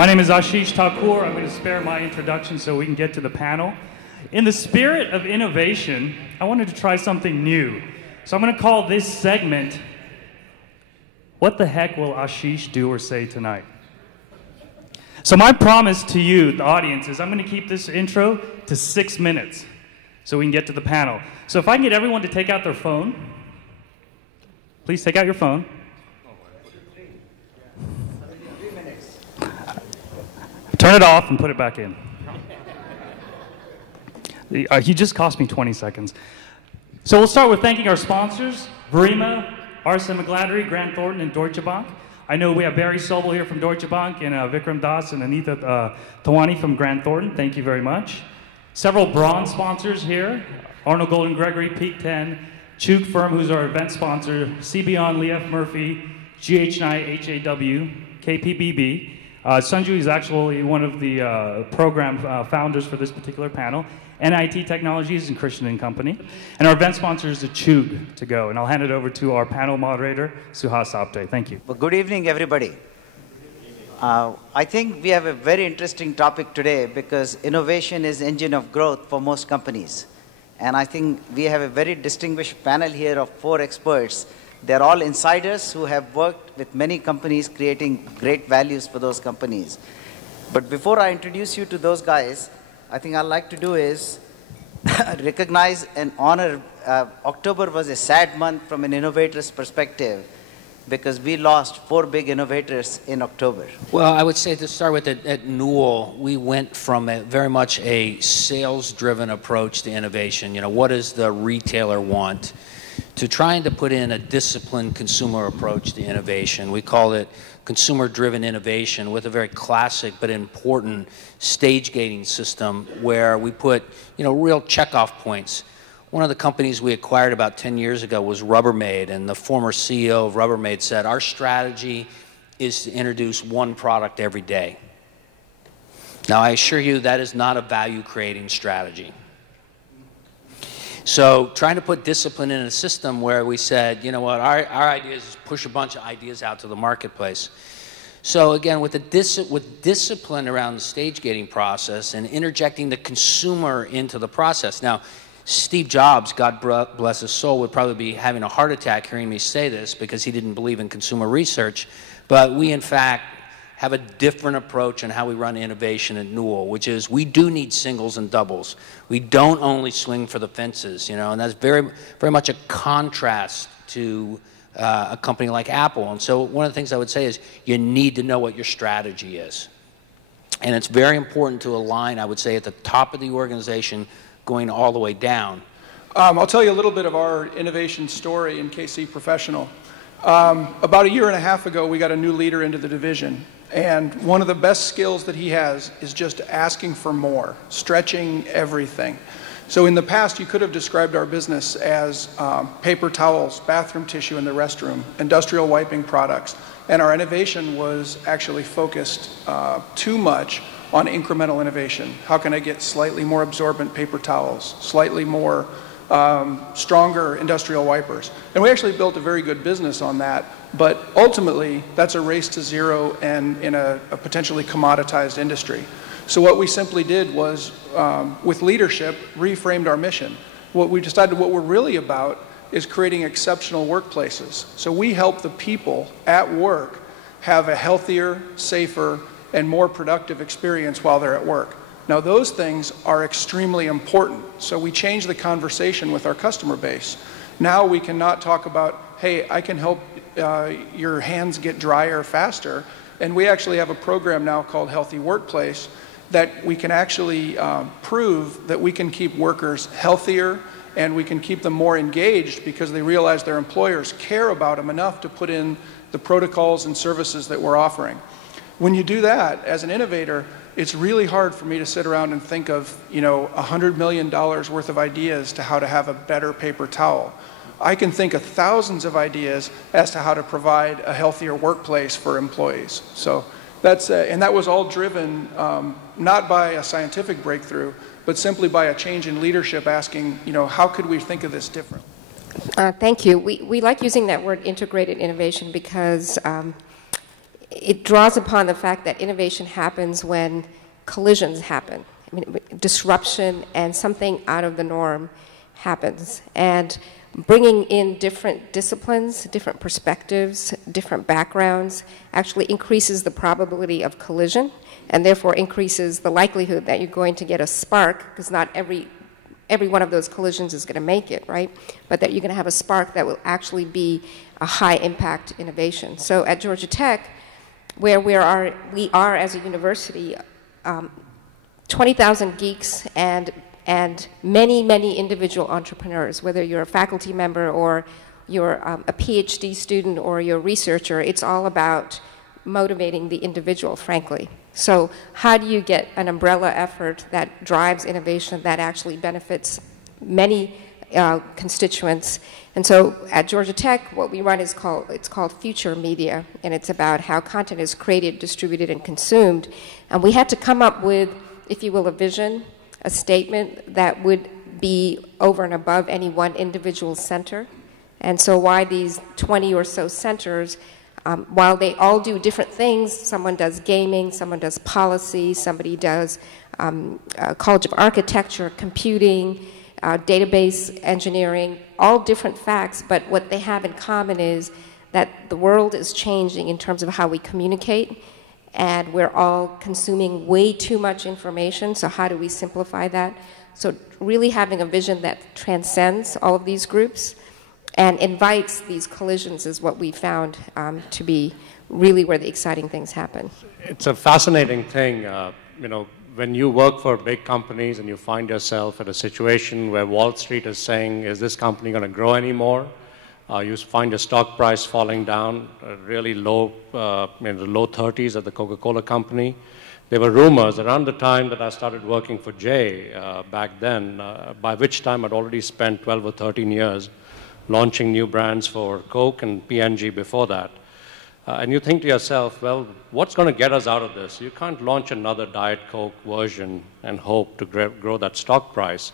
My name is Ashish Thakur. I'm going to spare my introduction so we can get to the panel. In the spirit of innovation, I wanted to try something new. So I'm going to call this segment, What the Heck Will Ashish Do or Say Tonight? So my promise to you, the audience, is I'm going to keep this intro to 6 minutes so we can get to the panel. So if I can get everyone to take out their phone, please take out your phone. Turn it off and put it back in. He just cost me 20 seconds. So we'll start with thanking our sponsors, Verima, Arsen McGladdery, Grant Thornton, and Deutsche Bank. I know we have Barry Sobel here from Deutsche Bank, and Vikram Das and Anita Tawani from Grant Thornton. Thank you very much. Several bronze sponsors here, Arnold Golden Gregory, Peak 10, Chuk Firm, who's our event sponsor, CBON, Lee F. Murphy, GH9, HAW, KPBB. Sanju is actually one of the program founders for this particular panel. NIT Technologies and Christian & Company. And our event sponsor is the Chug to go. And I'll hand it over to our panel moderator, Suhas Apte. Thank you. Well, good evening, everybody. I think we have a very interesting topic today because innovation is engine of growth for most companies. And I think we have a very distinguished panel here of 4 experts. They're all insiders who have worked with many companies creating great values for those companies. But before I introduce you to those guys, I think I'd like to do is recognize and honor. October was a sad month from an innovator's perspective because we lost 4 big innovators in October. Well, I would say to start with, at Newell, we went from very much a sales-driven approach to innovation. You know, what does the retailer want? To trying to put in a disciplined consumer approach to innovation. We call it consumer-driven innovation with a very classic but important stage gating system where we put, real checkoff points. One of the companies we acquired about 10 years ago was Rubbermaid, and the former CEO of Rubbermaid said, our strategy is to introduce 1 product every day. Now, I assure you that is not a value-creating strategy. So trying to put discipline in a system where we said, you know what, our idea is push a bunch of ideas out to the marketplace. So again, with discipline around the stage gating process and interjecting the consumer into the process. Now, Steve Jobs, God bless his soul, would probably be having a heart attack hearing me say this because he didn't believe in consumer research. But we, in fact, have a different approach on how we run innovation at Newell, which is we do need singles and doubles. We don't only swing for the fences, and that's very, very much a contrast to a company like Apple. And so one of the things I would say is you need to know what your strategy is. And it's very important to align, I would say, at the top of the organization going all the way down. I'll tell you a little bit of our innovation story in KC Professional. About 1.5 years ago, we got a new leader into the division. And one of the best skills that he has is just asking for more, stretching everything. So in the past, you could have described our business as paper towels, bathroom tissue in the restroom, industrial wiping products. And our innovation was actually focused too much on incremental innovation. How can I get slightly more absorbent paper towels, slightly more stronger industrial wipers? And we actually built a very good business on that. But ultimately, that's a race to zero and in a potentially commoditized industry. So what we simply did was, with leadership, reframed our mission. What we decided what we're really about is creating exceptional workplaces. So we help the people at work have a healthier, safer, and more productive experience while they're at work. Now, those things are extremely important. So we changed the conversation with our customer base. Now we can not talk about, hey, I can help your hands get drier faster. And we actually have a program now called Healthy Workplace that we can actually prove that we can keep workers healthier and we can keep them more engaged because they realize their employers care about them enough to put in the protocols and services that we're offering. When you do that, as an innovator, it's really hard for me to sit around and think of, $100 million worth of ideas to how to have a better paper towel. I can think of thousands of ideas as to how to provide a healthier workplace for employees. So that's, and that was all driven not by a scientific breakthrough, but simply by a change in leadership asking, how could we think of this differently? Thank you. We like using that word integrated innovation because it draws upon the fact that innovation happens when collisions happen. I mean, disruption and something out of the norm happens. And bringing in different disciplines, different perspectives, different backgrounds actually increases the probability of collision and therefore increases the likelihood that you're going to get a spark, because not every one of those collisions is going to make it, right? But that you're going to have a spark that will actually be a high impact innovation. So at Georgia Tech, where we are as a university, 20,000 geeks and many, many individual entrepreneurs, whether you're a faculty member or you're a PhD student or you're a researcher, it's all about motivating the individual, frankly. So how do you get an umbrella effort that drives innovation that actually benefits many constituents? And so at Georgia Tech, what we run is called Future Media, and it's about how content is created, distributed, and consumed. And we had to come up with, if you will, a vision, a statement that would be over and above any one individual center. And so why these 20 or so centers, while they all do different things, someone does gaming, someone does policy, somebody does College of Architecture, computing, database engineering, all different facts, but what they have in common is that the world is changing in terms of how we communicate, and we're all consuming way too much information, so how do we simplify that? So really having a vision that transcends all of these groups and invites these collisions is what we found to be really where the exciting things happen. It's a fascinating thing, when you work for big companies and you find yourself at a situation where Wall Street is saying, is this company going to grow anymore? You find your stock price falling down really low, in the low 30s at the Coca-Cola company. There were rumors around the time that I started working for Jay back then, by which time I'd already spent 12 or 13 years launching new brands for Coke and P&G before that. And you think to yourself, well, what's going to get us out of this? You can't launch another Diet Coke version and hope to grow that stock price.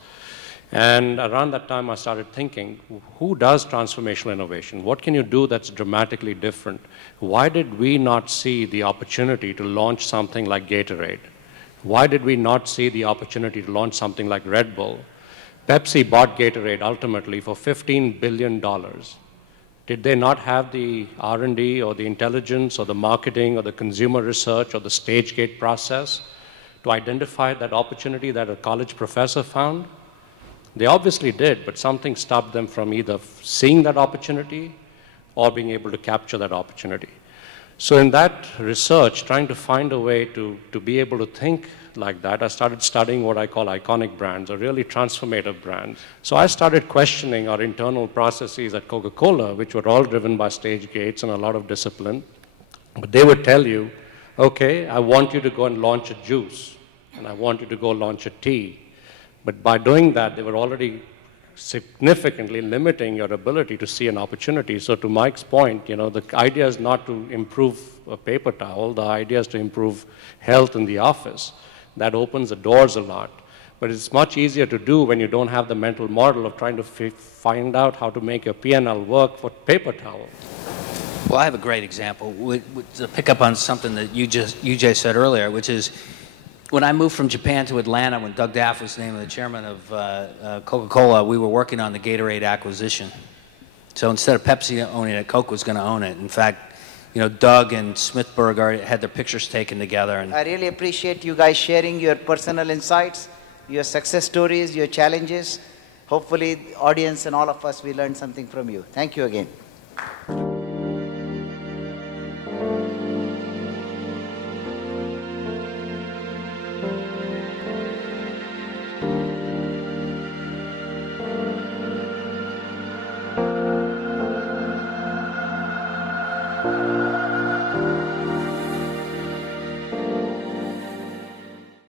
And around that time, I started thinking, who does transformational innovation? What can you do that's dramatically different? Why did we not see the opportunity to launch something like Gatorade? Why did we not see the opportunity to launch something like Red Bull? Pepsi bought Gatorade ultimately for $15 billion. Did they not have the R&D or the intelligence or the marketing or the consumer research or the stage gate process to identify that opportunity that a college professor found? They obviously did, but something stopped them from either seeing that opportunity or being able to capture that opportunity. So in that research, trying to find a way to be able to think like that, I started studying what I call iconic brands, or really transformative brands. So I started questioning our internal processes at Coca-Cola, which were all driven by stage gates and a lot of discipline. But they would tell you, okay, I want you to go and launch a juice, and I want you to go launch a tea. But by doing that, they were already significantly limiting your ability to see an opportunity. So to Mike's point, the idea is not to improve a paper towel. The idea is to improve health in the office. That opens the doors a lot. But it's much easier to do when you don't have the mental model of trying to find out how to make your P&L work for paper towel. Well, I have a great example to pick up on something that you just said earlier, which is when I moved from Japan to Atlanta, when Doug Daff was named the chairman of Coca-Cola, we were working on the Gatorade acquisition. So instead of Pepsi owning it, Coke was going to own it. In fact, Doug and Smithburg had their pictures taken together. And I really appreciate you guys sharing your personal insights, your success stories, your challenges. Hopefully, the audience and all of us, we learned something from you. Thank you again.